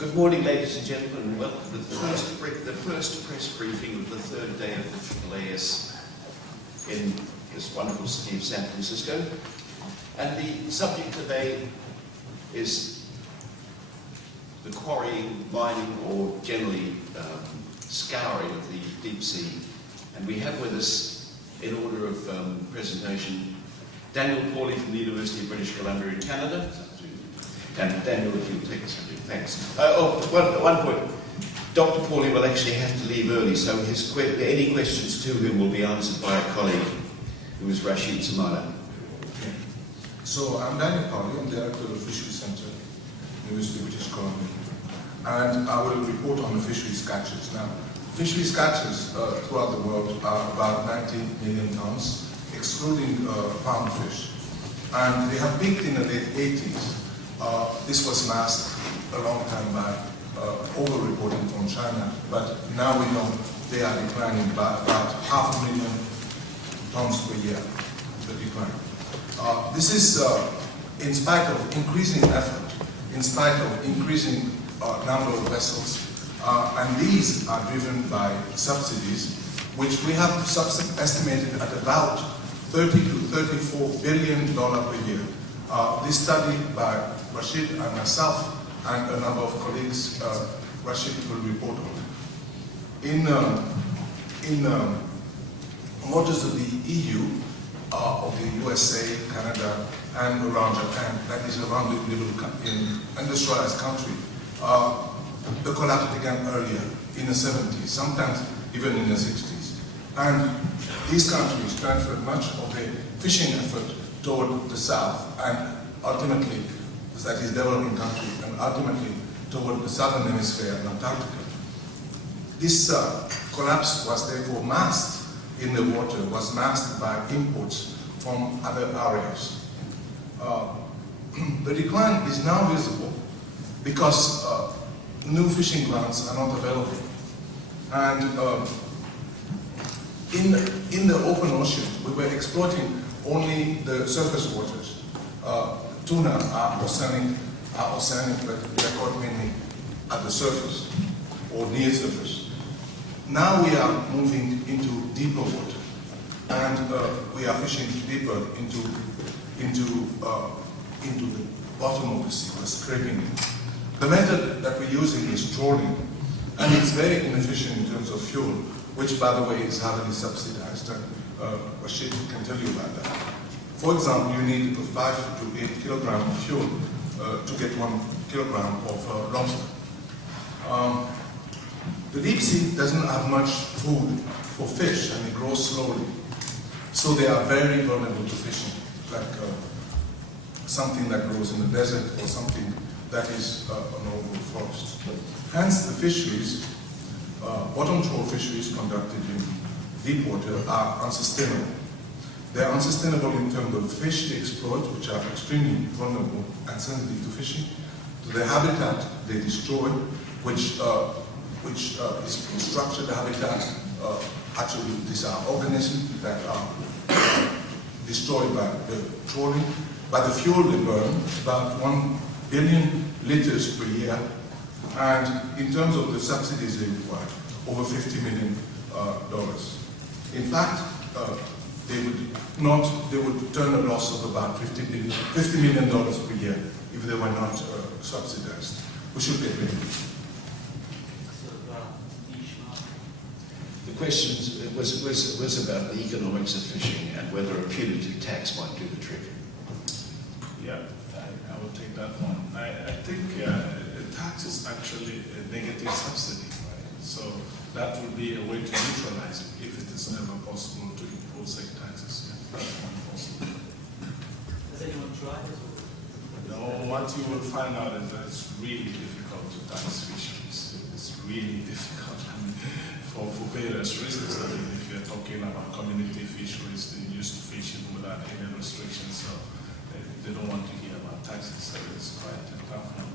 Good morning, ladies and gentlemen. Welcome to the first press briefing of the third day of the AAAS in this wonderful city of San Francisco. And the subject today is the quarrying, mining, or generally scouring of the deep sea. And we have with us, in order of presentation, Daniel Pauly from the University of British Columbia in Canada. And Daniel, if you'll take something, thanks. One point. Dr. Pauly will actually have to leave early, so any questions to him will be answered by a colleague, who is Rashid Sumaila. Okay. So I'm Daniel Pauly, I'm Director of the Fisheries Centre, University of British Columbia. And I will report on the fisheries catches. Now, fisheries catches throughout the world are about 90 million tons, excluding farmed fish. And they have peaked in the late 80s. This was masked a long time by over-reporting from China, but now we know they are declining by about 500,000 tons per year, the decline. This is in spite of increasing effort, in spite of increasing number of vessels, and these are driven by subsidies, which we have estimated at about $30 to $34 billion per year. This study by Rashid and myself and a number of colleagues, Rashid will report on. In waters of the EU, of the USA, Canada, and around Japan, that is around the industrialized country, the collapse began earlier, in the 70s, sometimes even in the 60s. And these countries transferred much of their fishing effort toward the south, and ultimately, that is developing countries, and ultimately toward the southern hemisphere and Antarctica. This collapse was therefore masked in the water, was masked by imports from other areas. The decline is now visible because new fishing grounds are not available. And in the open ocean, we were exploiting only the surface waters. Tuna are oceanic, but they are caught mainly at the surface or near surface. Now we are moving into deeper water, and we are fishing deeper into the bottom of the sea. We're scraping it. The method that we're using is trawling, and it's very inefficient in terms of fuel, which, by the way, is heavily subsidized, and Rashid can tell you about that. For example, you need 5 to 8 kilograms of fuel to get 1 kilogram of lobster. The deep sea doesn't have much food for fish, and it grows slowly. So they are very vulnerable to fishing, like something that grows in the desert or something that is an open forest. Hence, the fisheries, bottom trawl fisheries conducted in deep water are unsustainable. They are unsustainable in terms of fish they exploit, which are extremely vulnerable and sensitive to fishing, to the habitat they destroy, which structure the habitat. Actually, these are organisms that are destroyed by the trawling. By the fuel they burn, about 1 billion liters per year, and in terms of the subsidies they require, over $50 million. In fact, they would turn a loss of about $50 million per year if they were not subsidized. We should get rid of it. The question was about the economics of fishing and whether a punitive tax might do the trick. Yeah, I will take that one. I think tax is actually a negative subsidy, right? So that would be a way to neutralize it if it is ever possible to impose such taxes. Yeah, that's one possible. Has anyone tried it? No, what you will find out is that it's really difficult to tax fisheries. It's really difficult. I mean, for various reasons. I mean, if you're talking about community fisheries, they used to fish even without any restrictions, so they don't want to hear about taxes, so it's quite a tough one.